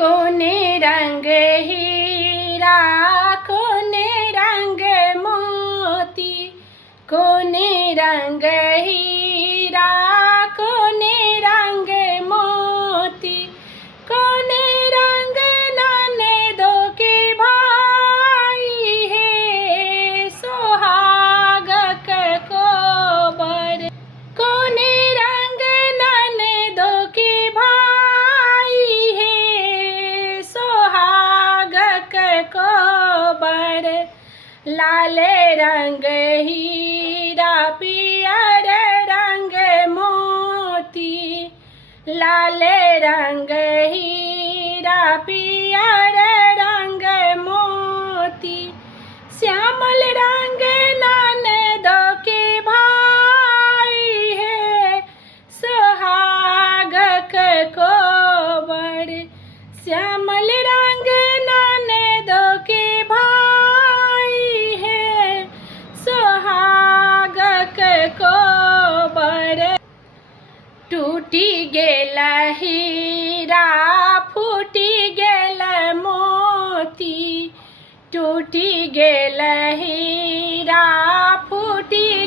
कोने रंग हीरा कोने रंग मोती, कोने रंग हीरा कोने रंग मोती, कोने रंग ननदों के भाई है सुहागक कोबर। कोने रंग ननदों के भाई है सुहागक कोबर। लाल रंग हीरा पियर रंग मोती, लाल रंग हीरा पियर रंग मोती, श्यामल रंग ननदों के भाई है सुहागक कोबर। श्यामल रंग ननदों के भाई है सुहागक कोबर। टूटी गेल हीरा फूटी गेल मोती, टूटी गेल हीरा फूटी